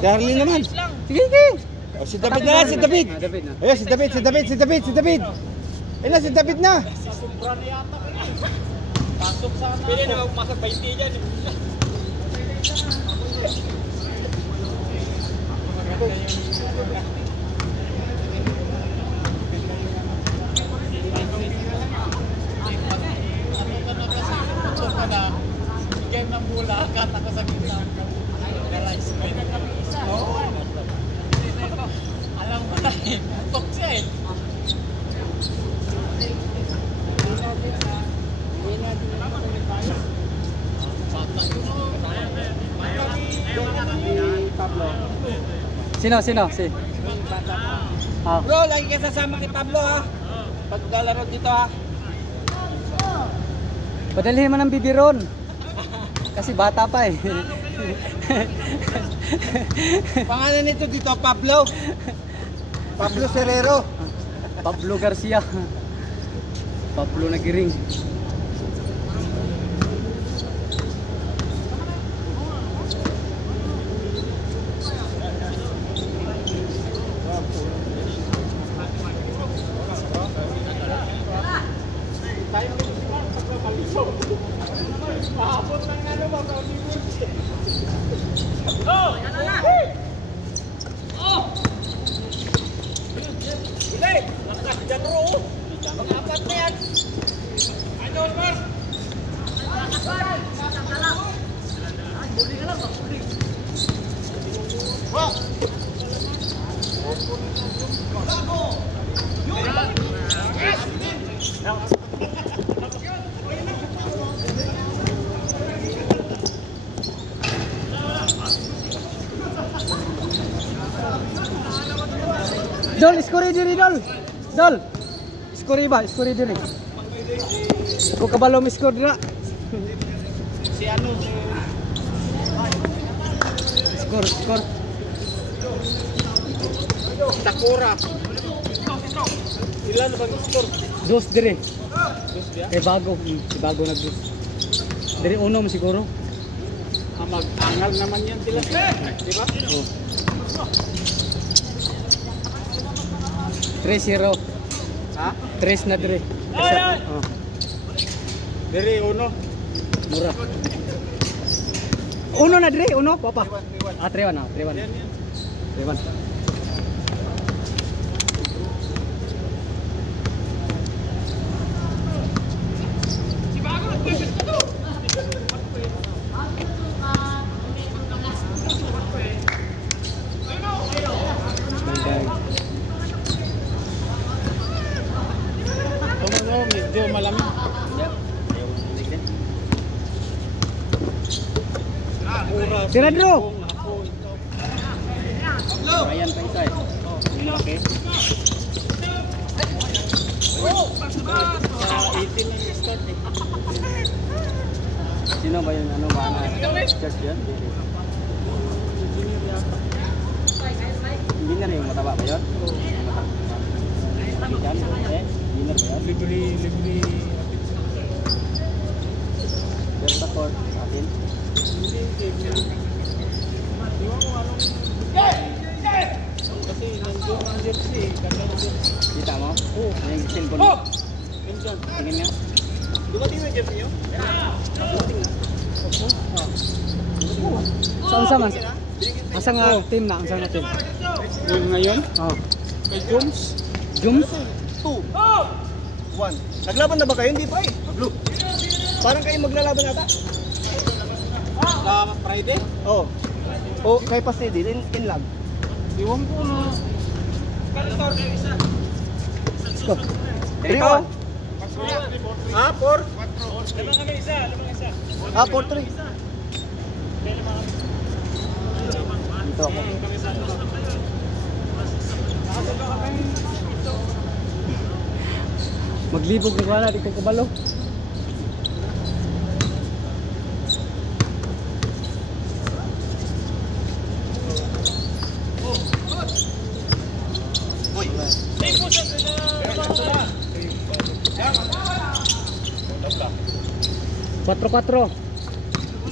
Darlene naman. Sige, sige. Oh, si David na, si David. Ayan, si David. Ayun na, si David na. Sobra na yata. Pasok sana. Pwede na magmasag 20 dyan. Bigyan ng mula, kata ko sa gitna. Alam mo na eh, tok siya eh. Sino? Si Bro, lagi ka sasama kay Pablo ha. Pag lalaro dito ha. padalhin mo ng bibiron. Kasi bata pa eh. Pangalan nito dito, Pablo. Pablo Serrero. Pablo Garcia. Pablo Nagiring. Dol, skori diri Dol. Dol. Skori ba? Skori diri. Ko kabalo mi skor dira. Si ano? Skor. Takura. Ilan bang skor? Dos diri. Dos dia. Bago. Si bago nag-dos. Diri uno mo siguro. Mag-angal naman yan sila. Di ba? Oh. 3-0. Ha? 3 na diri. Oh. Dere uno. Mura. Uno na diri, uno papa. 3-1 na, 3-1. 3-1. Medyo malamig. Tira Drew. Ayan pa isa eh. Okay. 18 na yung start eh. Sino ba yung ano ba na church yun? Hindi na yung mataba ba yun? Libre. Pero sa court atin. Kasi nandiyon ang jersey. Kita mo? Oo. Yung cellphone mo? Minsan. Tingin nga. Dumating na jersey nyo? Saan sa mas? Asa nga team na? Asa nga team? Yung ngayon? Oo. Kay Jones? Jums? 2. 1. Naglaban na ba kayo? Hindi pa eh. Blue. Parang kayo maglalaban ata. Friday? Oo. O kay Pasidi, in lag. Iwan ko na. Go. 3-1. Ha? 4? 4-3. Ah, 4-3. Dito ako. Maglibog na wala, di ko kabalo.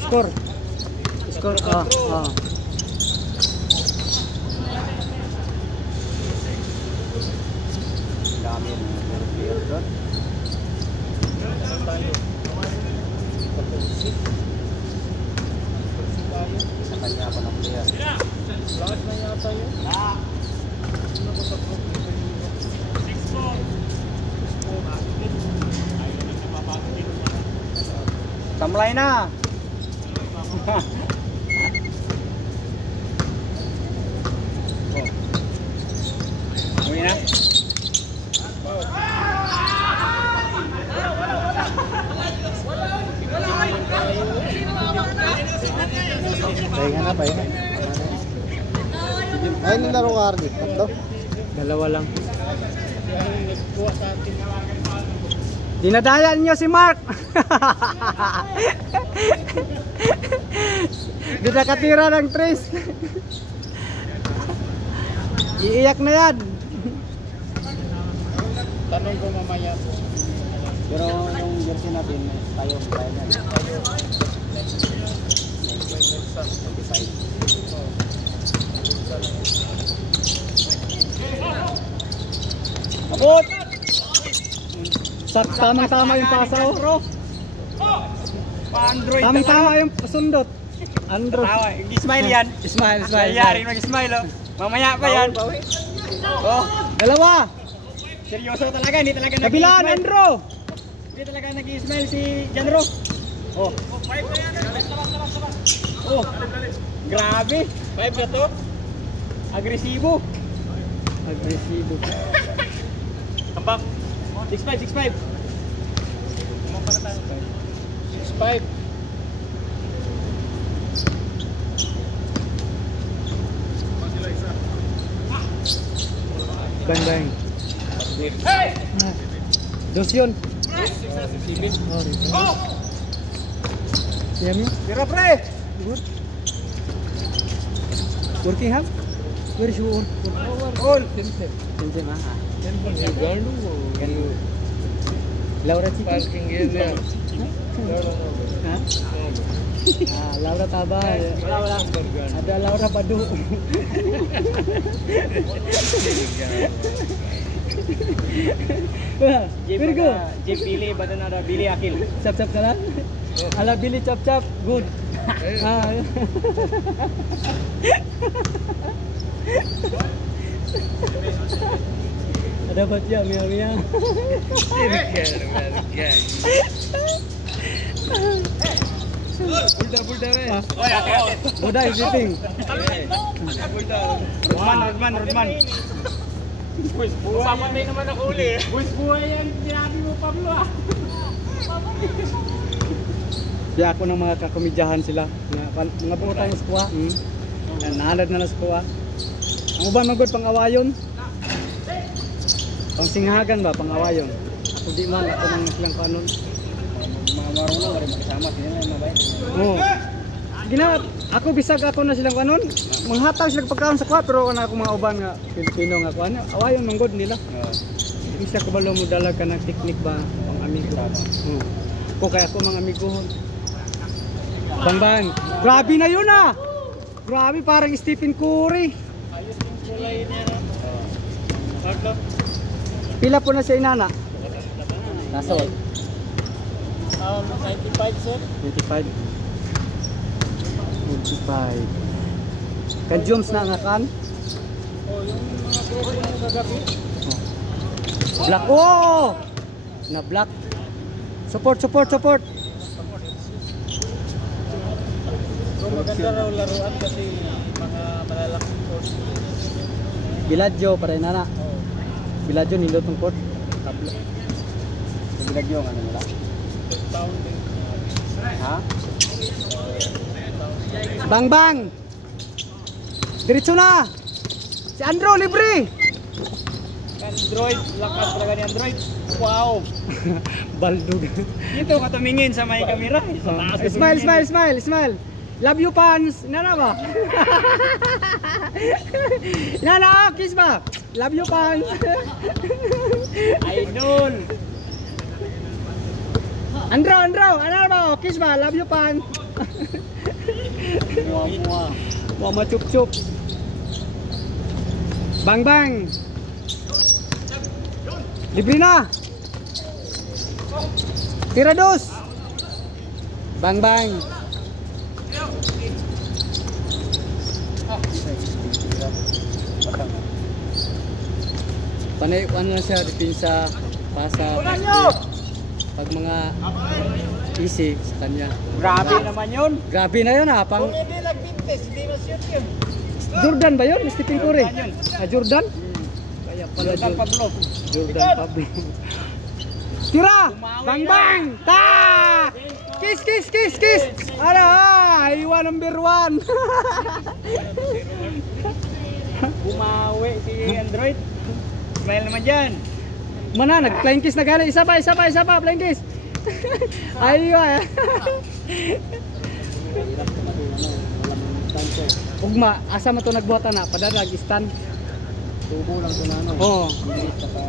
Score. Marami yung player doon. Sa kanya pa ng player. Lahat na yata yun. Tamlay na! Uwi na? Pahinga na, pahinga. Ay, nilaro ka, Ardi. Tatlo? Dalawa lang. Dinadayan niyo si Mark. Di nakatira ng trace. Iiyak na yan. Tanong ko mamaya. Pero yung jersey natin, tayo na. Abot! Tamang-tama yung pasaw. Pa-Android. Tamang-tama yung sundot. Andro. Tawa, smile yan. Smile, smile. Yari mag-smile oh. Mamaya pa yan. Oh, Dalawa. seryoso talaga, hindi talaga Kabilaan, nag-smile. Andro. Hindi talaga nag-smile si Janro. Oh. Oh. Grabe. 5 na to. Agresibo. Agresibo. Kapak. 6-5, 6-5. Kumang pa na tayo. 6-5. Bang, bang. Hey! Dos yun. Oh! Siya niya. Tira pre. Good. Working hard? Where is you on? All. Pinse ma. Laura Chico. Parking area. Ha? Ah, Laura Taba. Wala. Ada Laura Badu. Very good. Jeep Billy, ba't na ada Billy Akil? Chap-chap ka lang? Ala Billy chap-chap. Good. Ah. Ada baca Mia. Bulda we. Oy, ate. Buda is eating. Rodman. Boys, buhay. Pamatay naman ako uli. Boys, buhay yan. Sinabi mo, Pablo ah. Di ako ng mga kakomedyahan sila. Mga butang sa kuha. Naalad na sa kuha. Ang uban magod pang awayon. Pang singhagan ba, pang awayon. Ako di man, ako nang silang kanon. Mga marunong ka rin makisama. Sila na yung mabay. Oo. Gina, ako bisag ako na silang kanon. Manghatag sila pagkaon sa kuha, pero wala akong mga uban nga Pilipino nga kuha. Awayon manggod nila. Hindi siya kabalo mo dala ka ng teknik ba, pang amigo. Kung kaya ako mga amigo. Bang. Grabe na yun ah! Grabe, parang Stephen Curry. Ayos yung kulay niya na. Pablo. Pila po na siya inana? Nasol. 95 sir. 25. Kan Jones na nga kan? Oh, yung mga grupo niyo kagabi. Black. Oh! Na black. Support. Pero maganda raw laruan kasi mga malalaking course. Biladyo para inana. Oh. Biladyo nindot ng court. Tablo. Bilag yung ano nila. Town din. Ha? Bang. Diretso na. Si Andrew libre. Android, lakas talaga ni Android. Wow. Baldog. Dito ka tumingin sa may kamera. Sa taas ka tumingin. Smile. Love you fans. Inana ba? Inana, kiss ba? Love you fans. Idol. Andrew, ano ba? Kiss ba? Love you fans. Mua. Mama chup. Bang. Libre na. Tira dos. Bang bang. Panay ano lang siya, depensa, pasa. Pag mga easy sa kanya. Grabe naman yun. Grabe na yun ha. Pang Hindi nag-vintage, hindi na shoot yun. Jordan ba yun? Stephen Curry? Jordan yun. Jordan? Kaya pala Jordan Pablo. Jordan Pablo. Tira! Bang bang! Ta! Kiss kiss kiss kiss! Ala! Iwan number 1. Bumawi si Android. Smile naman dyan. Mana nag-flying kiss na gano'n. Isa pa, flying kiss. Ayun. Ugma, asa mo to nagbuhatan na? Padadag, stand. Tubo lang ito na ano. Oo. Hindi pa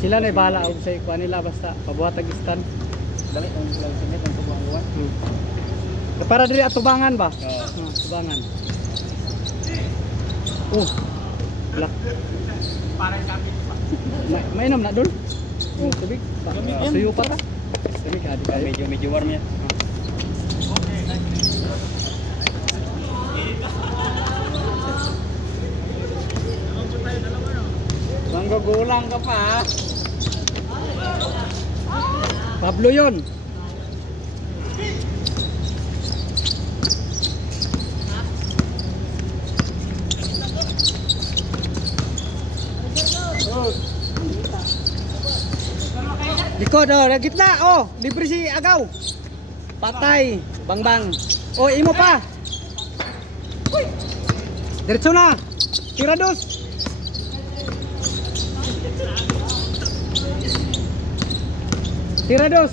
Sila na bahala og sa ikuan nila basta pabuhatag stand. dali ang lang sinit ang tubo ang luwan. Para diri atubangan ba? Oo. Tubangan. Black. Parang kapit pa. Mainom na dul. Tubig. Suyo pa ta. Tubig adi kayo. Medyo warm yan. Manggugulang ka pa ha. Pablo yon. Likod oh, gitna oh, libre si Agaw. Patay, bang bang. Oh, imo pa. Diretso na. Tira dos. Tira dos.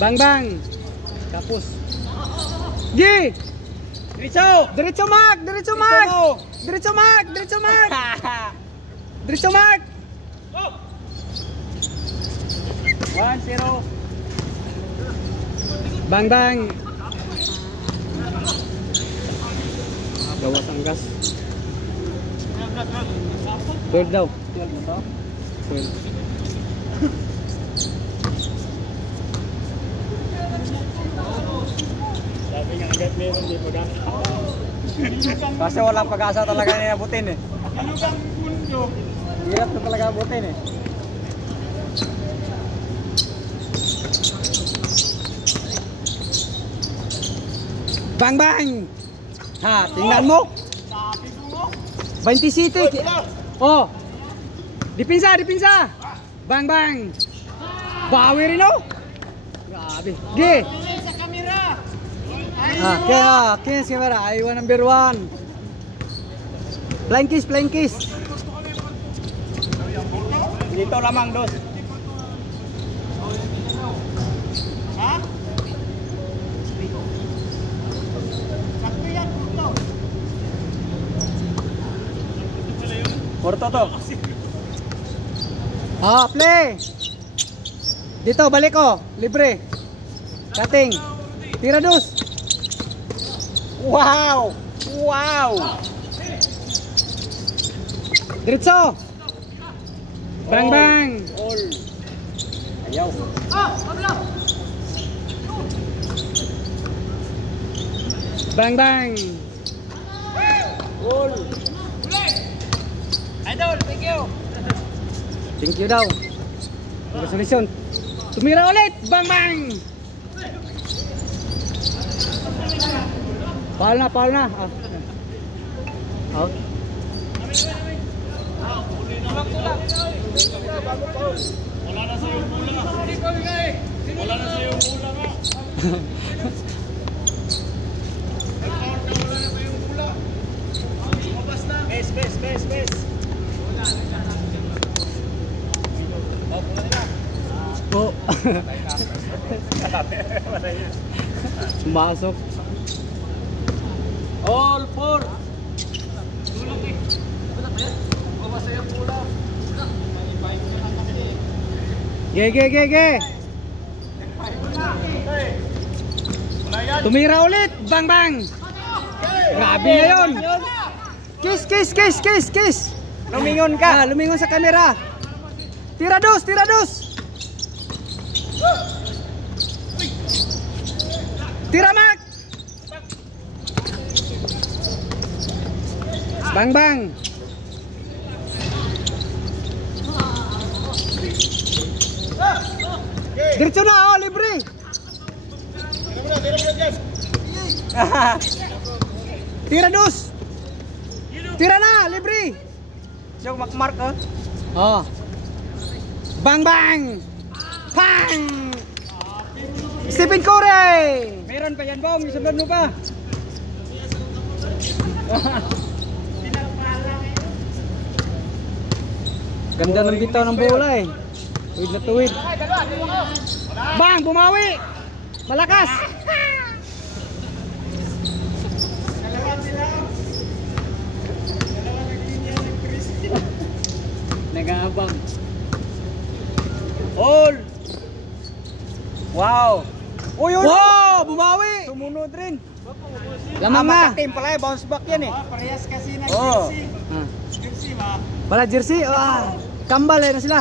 Bang bang. Kapus. Gi. Diretso! Diretso Mark, diretso Mark. Diretso Mark, diretso Mark. Diretso Mark. 1-0. Bang bang. Gawas ang gas. 12 daw. 12. Sabi nga agad meron di po dapat. Kasi walang pag-asa talaga ni abutin eh. Alugang mundo. Hirap na talaga abutin eh. Bang bang. Ha, tingnan mo. 20 City. Oh. Dipinsa, dipinsa. Bang bang. Bawi rin oh. Grabe. Gi. Sa kamera. Kaya si kamera. Aywan number 1. Flying kiss, flying kiss. Dito lamang dos. Ha? Porto to. Play. Dito, balik ko. Libre. Cutting. Tira dos. Wow! Wow! Diretso. Bang bang. All. Ayaw. Bang bang. All. Idol, thank you. Thank you daw. Congratulations. Tumira ulit. Bang bang. Paul na, paul na. Out. Wala na sa'yo bola. Wala na sa'yo bola nga. Wala na sa'yo bola. Bes. Oh. Sumasok. All four. Ge. Tumira ulit. Bang bang. Grabe na yun. Kiss. Lumingon ka. Lumingon sa kamera. Tira dos, tira dos. Tira Mark. Bang bang. Diretso na, oh, libre. Tira dos. Tira na, libre. Yung makmark oh. Oh. Bang bang. Pang. Stephen Curry. Meron pa yan, Bong. Isunod mo pa. Ganda ng bitaw ng bola eh. Tuwid na tuwid. Bang, bumawi. Malakas. Nag-aabang. All. Wow. Uy, uy. Wow, bumawi. Sumunod rin. Lamang na. Team pala eh. Bounce back yan eh. Parehas kasi na Oh. jersey ba? Pala jersey. Kambal eh na sila.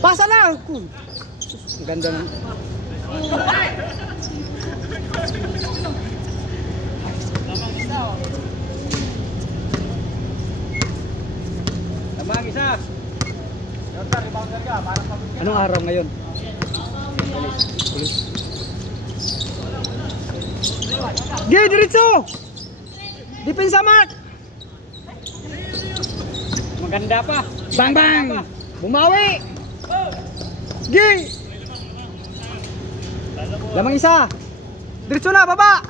Pasa na. Ang ganda ng... Lamang isa. Anong araw ngayon? Gi, diretso! Depensa Mark! Maganda pa. Bang bang! Bumawi! Gi! Lamang isa! Diretso na, baba!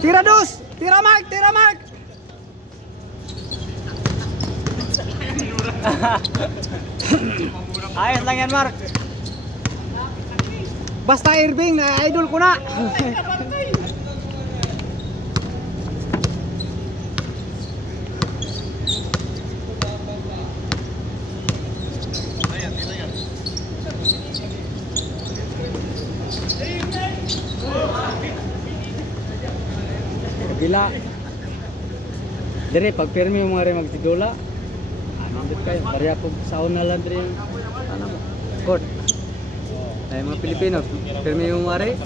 Tira dos! Tira Mark! Tira Mark! Ayos lang yan, Mark. Basta Irving, na idol ko na! Gila. Dire pag pirmi mo nga rin magtidola. Nandito kayo. Bariya ko sa una lang dire yung ano mo. Court. Ay mga Pilipino, pirmi mo nga rin.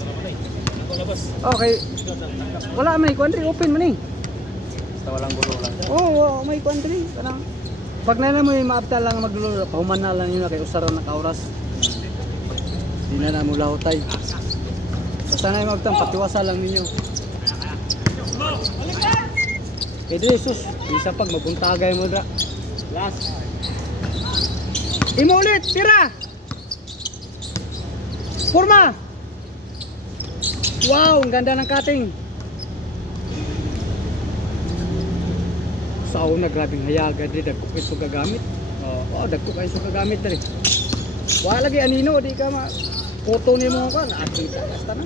Okay. Wala may country open man eh. Basta walang gulo lang. Oo, may country. Kanang pag na mo yung maabta lang maglulo, pahuman na lang yun na kay usaron na kauras. Di na mo lahutay. Basta na yung maabtang patiwasa lang ninyo. Eh di sus, isa pag mabuntagay mo dra. Last. Imo ulit, tira. Forma. Wow, ang ganda ng cutting. Sa una grabing hayaga di dagko kay so gagamit. Oh, dagko kay so gagamit diri. Wala lagi anino di ka ma photo nimo kan akita basta na.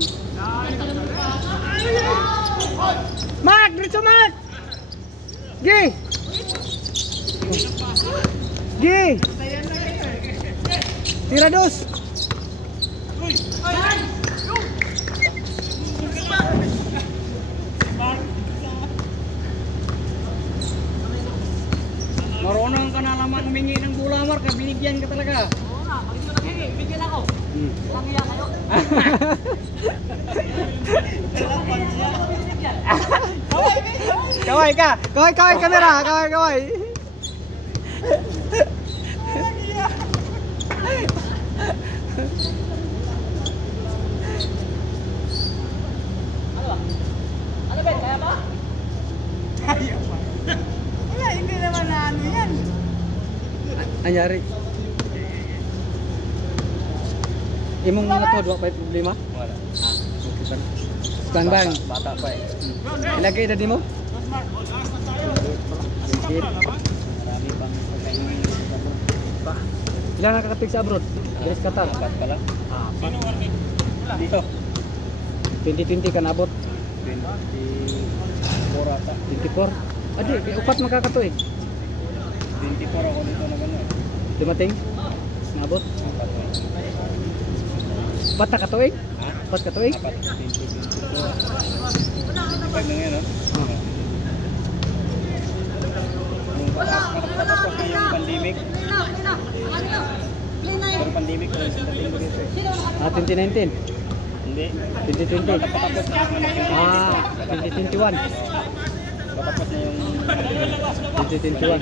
Mark, diretso Mark. Gi. Gi. Tira dos. Marunong ka na naman humingi ng bola, Mark. Binigyan ka talaga. Bigyan ako. Langiya kayo. Kaway ka. Kaway kaway kamera, kaway kaway. Ano ba? Kaya ba? Wala, hindi naman na ano yan. Anyari. Imong mga to, dua pa problema? Wala. Bang bang. Bata pa eh. Ilagay na di mo? Sige. Marami pang pagkainin. Ilan nakakapig sa abroad? Yes, Qatar. Kat ka lang. Dito. 2020 ka nabot. 24 ata. 24. Adi, upat makakatuig. 24 ako dito naman eh. Dumating? Nabot? Upat na katuig? Ha? Upat katuig? Apat. 25 na ngayon, no? Oh. Tapos na yung pandemic. Pero pandemic na yung dating ko dito eh. 2019. Hindi. 2020. Tapos na yung dating ko. 2021. Tapos na yung 2021.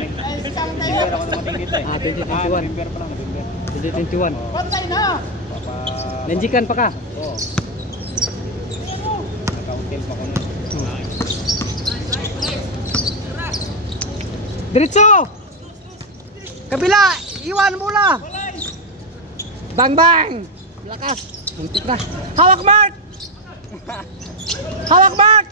November ako dumating dito eh. 2021. November pa lang, November. 2021. Papa... Nanjikan pa ka? Oo. Naka-hotel pa ko nun. Diretso! Kabila! Iwan muna! Bang bang! Lakas! Muntik na! Hawak Mark! Hawak Mark!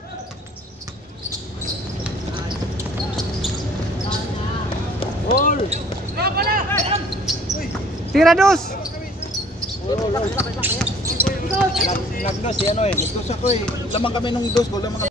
Roll! Tira dos! Nagdos yan o eh. Dos ako eh. Lamang kami nung dos ko. Lamang